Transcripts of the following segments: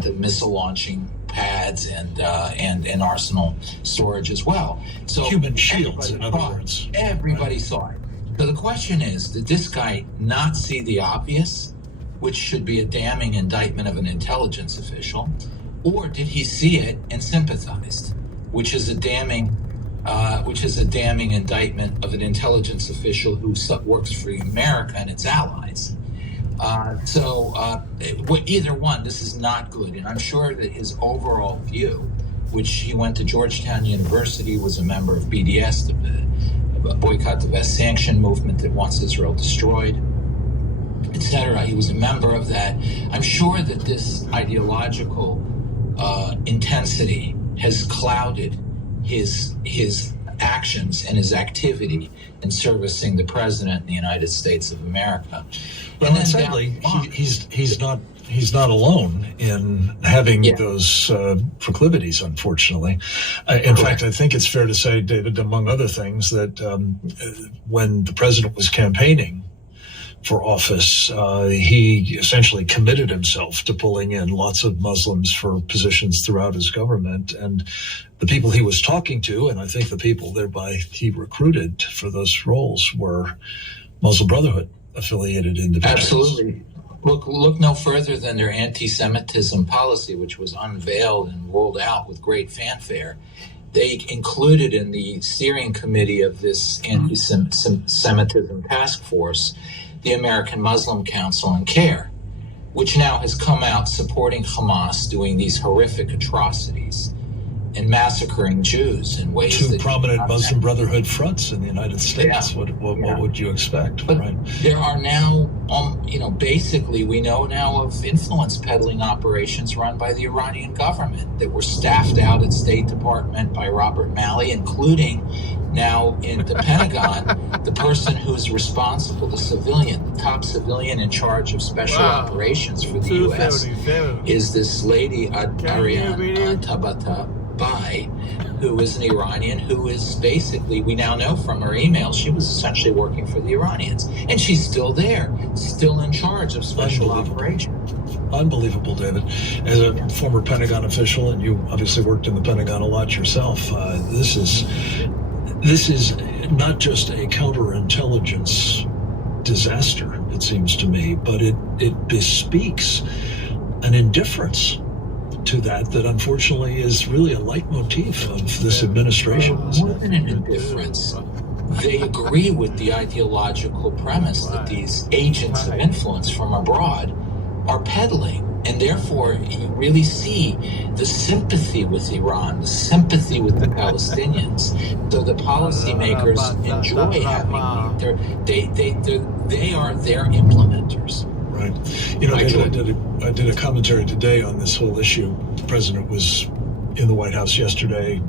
the missile launching pads and arsenal storage as well. So human shields, in other words. Everybody saw it. So the question is, did this guy not see the obvious, which should be a damning indictment of an intelligence official, or did he see it and sympathized, which is a damning indictment of an intelligence official who works for America and its allies? Either one, this is not good. And I'm sure that his overall view, which he went to Georgetown University, was a member of BDS, the Boycott, Divest, Sanction movement that wants Israel destroyed, etc. He was a member of that. I'm sure that this ideological intensity has clouded his actions and his activity in servicing the president in the United States of America. Well, and sadly, he's not alone in having those proclivities, unfortunately. In fact, I think it's fair to say, David, among other things, that when the president was campaigning for office, he essentially committed himself to pulling in lots of Muslims for positions throughout his government. And the people he was talking to, and I think the people thereby he recruited for those roles, were Muslim Brotherhood affiliated individuals. Absolutely. Look no further than their anti-Semitism policy, which was unveiled and rolled out with great fanfare. They included in the steering committee of this anti-Semitism task force the American Muslim Council and CARE, which now has come out supporting Hamas doing these horrific atrocities and massacring Jews in ways Two prominent Muslim Brotherhood fronts in the United States. Yeah. What would you expect? But there are now, basically we know now of influence peddling operations run by the Iranian government that were staffed out at State Department by Robert Malley, including now in the Pentagon, the person who's responsible, the top civilian in charge of special operations for the U.S. is this lady, Ariane Tabatabai, who is an Iranian, who is basically, we now know from her emails, she was essentially working for the Iranians. And she's still there, still in charge of special operations. Unbelievable, David. As a former Pentagon official, and you obviously worked in the Pentagon a lot yourself, this is not just a counterintelligence disaster, it seems to me, but it bespeaks an indifference to that unfortunately is really a leitmotif of this administration. More than an indifference, they agree with the ideological premise that these agents of influence from abroad are peddling. And therefore, you really see the sympathy with Iran, the sympathy with the Palestinians. So the policymakers enjoy having they are their implementers. Right. I did a commentary today on this whole issue. The president was in the White House yesterday,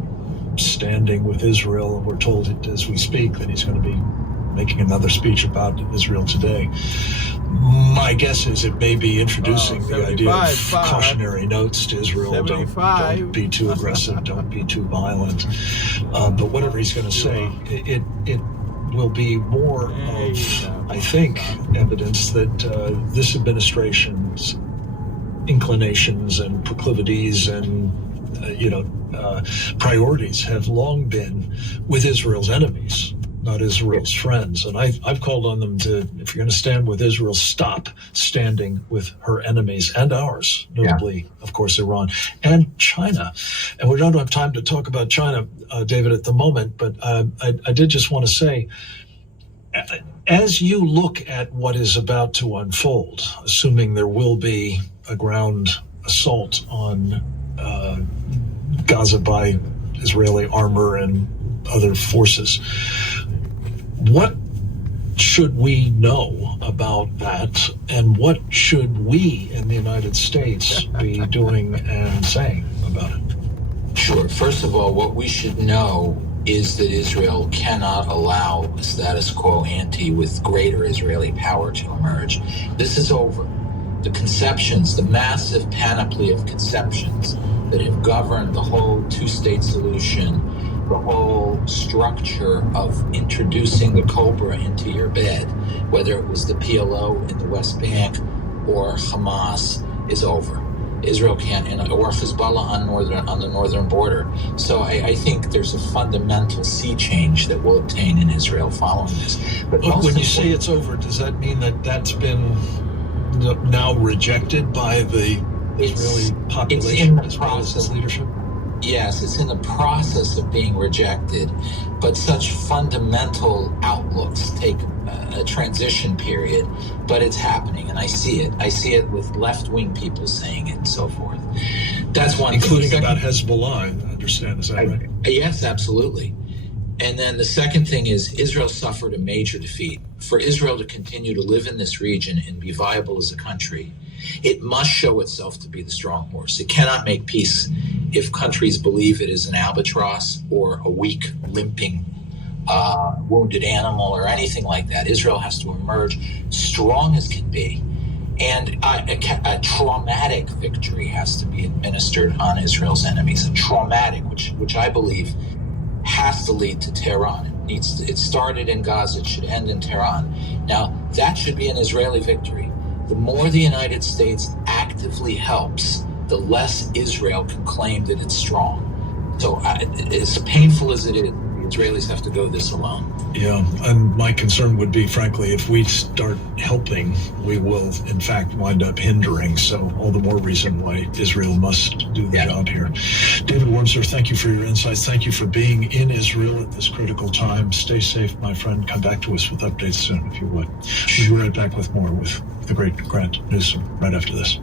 standing with Israel, and we're told as we speak that he's going to be making another speech about Israel today. My guess is it may be introducing the idea of cautionary notes to Israel. Don't be too aggressive. Don't be too violent. But whatever he's going to say, it will be more of, I think, evidence that this administration's inclinations and proclivities and priorities have long been with Israel's enemies, not Israel's friends. And I've called on them to, if you're going to stand with Israel, stop standing with her enemies and ours, notably, of course, Iran and China. And we don't have time to talk about China, David, at the moment, but I did just want to say, as you look at what is about to unfold, assuming there will be a ground assault on Gaza by Israeli armor and other forces, what should we know about that, and what should we in the United States be doing and saying about it? Sure. First of all, what we should know is that Israel cannot allow a status quo ante with greater Israeli power to emerge. This is over. The conceptions, the massive panoply of conceptions that have governed the whole two-state solution, the whole structure of introducing the Cobra into your bed, whether it was the PLO in the West Bank or Hamas, is over. Israel can't, or Hezbollah on the northern border. So I think there's a fundamental sea change that will obtain in Israel following this. But when you say it's over, does that mean that that's been now rejected by the Israeli population as well as its leadership? Yes, it's in the process of being rejected, but such fundamental outlooks take a transition period, but it's happening, and I see it. I see it with left-wing people saying it and so forth. That's one including thing. About Hezbollah, I understand, is that right? Yes, absolutely. And then the second thing is Israel suffered a major defeat. For Israel to continue to live in this region and be viable as a country, it must show itself to be the strong horse. It cannot make peace if countries believe it is an albatross or a weak, limping, wounded animal or anything like that. Israel has to emerge strong as can be. And a traumatic victory has to be administered on Israel's enemies. A traumatic, which I believe has to lead to Tehran. It started in Gaza, it should end in Tehran. Now, that should be an Israeli victory. The more the United States actively helps, the less Israel can claim that it's strong. So as painful as it is, the Israelis have to go this alone. Yeah, and my concern would be, frankly, if we start helping, we will, in fact, wind up hindering. So all the more reason why Israel must do the job here. David Wurmser, thank you for your insights. Thank you for being in Israel at this critical time. Stay safe, my friend. Come back to us with updates soon, if you would. We'll be right back with more with the great Grant Newsom right after this.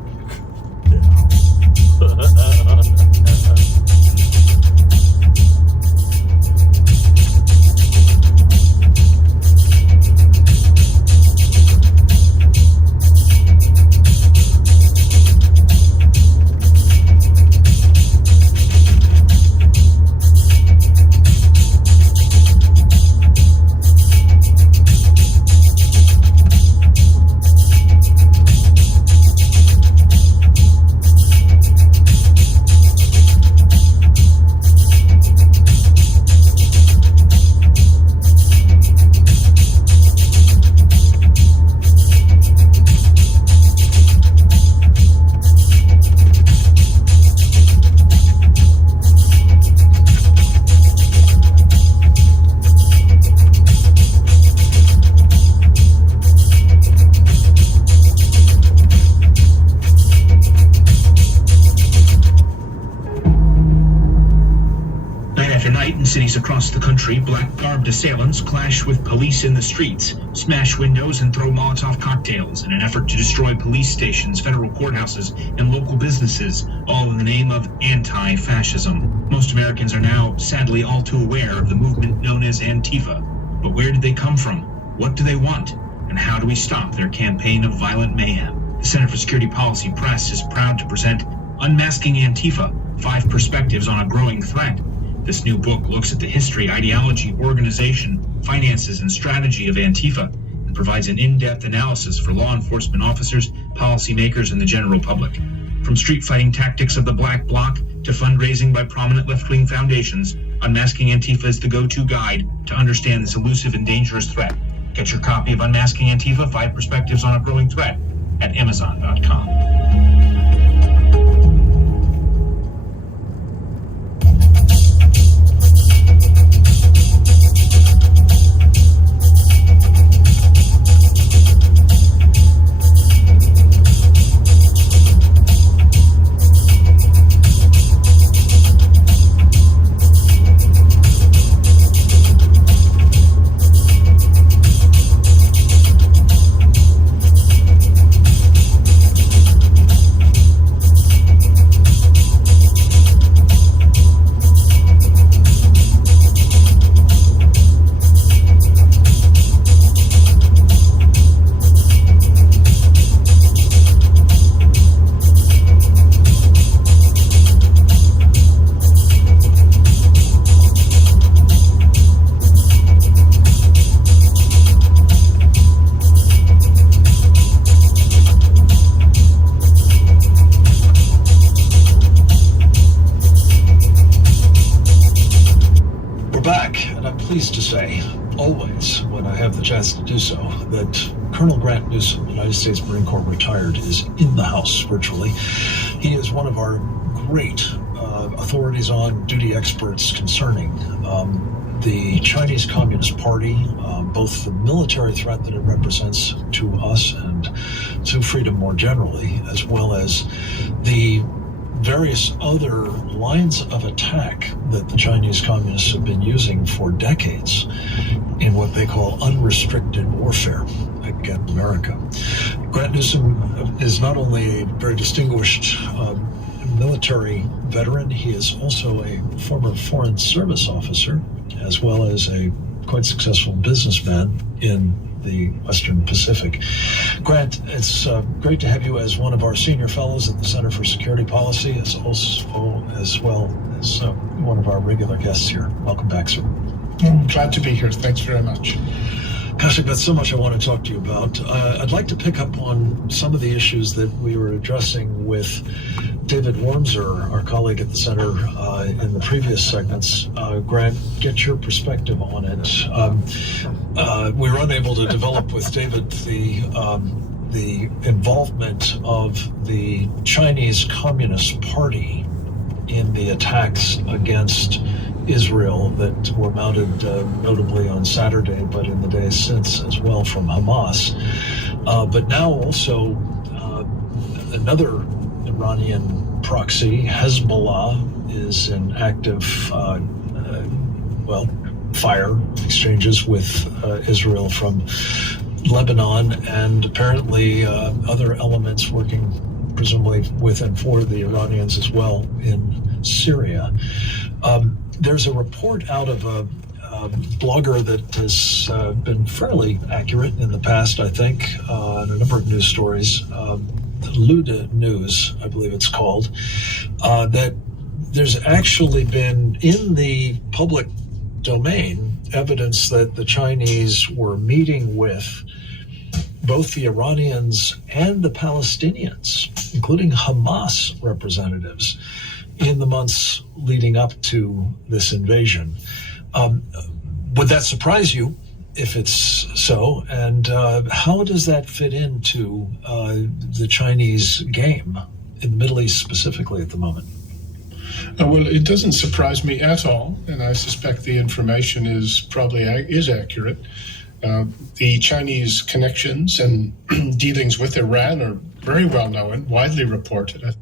Cities across the country, black-garbed assailants clash with police in the streets, smash windows and throw Molotov cocktails in an effort to destroy police stations, federal courthouses, and local businesses, all in the name of anti-fascism. Most Americans are now, sadly, all too aware of the movement known as Antifa. But where did they come from? What do they want? And how do we stop their campaign of violent mayhem? The Center for Security Policy Press is proud to present Unmasking Antifa, 5 Perspectives on a Growing Threat. This new book looks at the history, ideology, organization, finances, and strategy of Antifa and provides an in-depth analysis for law enforcement officers, policymakers, and the general public. From street fighting tactics of the Black Bloc to fundraising by prominent left-wing foundations, Unmasking Antifa is the go-to guide to understand this elusive and dangerous threat. Get your copy of Unmasking Antifa, 5 Perspectives on a Growing Threat at Amazon.com. Pleased to say, always, when I have the chance to do so, that Colonel Grant Newsom, United States Marine Corps retired, is in the house virtually. He is one of our great authorities on duty experts concerning the Chinese Communist Party, both the military threat that it represents to us and to freedom more generally, as well as the various other lines of attack that the Chinese communists have been using for decades in what they call unrestricted warfare against America. Grant Newsom is not only a very distinguished military veteran, he is also a former Foreign Service officer, as well as a quite successful businessman in the Western Pacific. Grant, it's great to have you as one of our senior fellows at the Center for Security Policy, as well as one of our regular guests here. Welcome back, sir. Glad to be here. Thanks very much. Gosh, I've got so much I want to talk to you about. I'd like to pick up on some of the issues that we were addressing with David Wormser, our colleague at the Center, in the previous segments. Grant, get your perspective on it. We were unable to develop with David the involvement of the Chinese Communist Party in the attacks against Israel that were mounted notably on Saturday, but in the days since as well from Hamas. But now also another Iranian proxy, Hezbollah, is in active, fire exchanges with Israel from Lebanon, and apparently other elements working presumably with and for the Iranians as well in Syria. There's a report out of a blogger that has been fairly accurate in the past, I think, in a number of news stories, Luda News, I believe it's called, that there's actually been in the public domain evidence that the Chinese were meeting with both the Iranians and the Palestinians, including Hamas representatives, in the months leading up to this invasion. Would that surprise you if it's so? And how does that fit into the Chinese game in the Middle East specifically at the moment? Well, it doesn't surprise me at all, and I suspect the information is probably accurate. The Chinese connections and dealings with Iran are very well known, widely reported.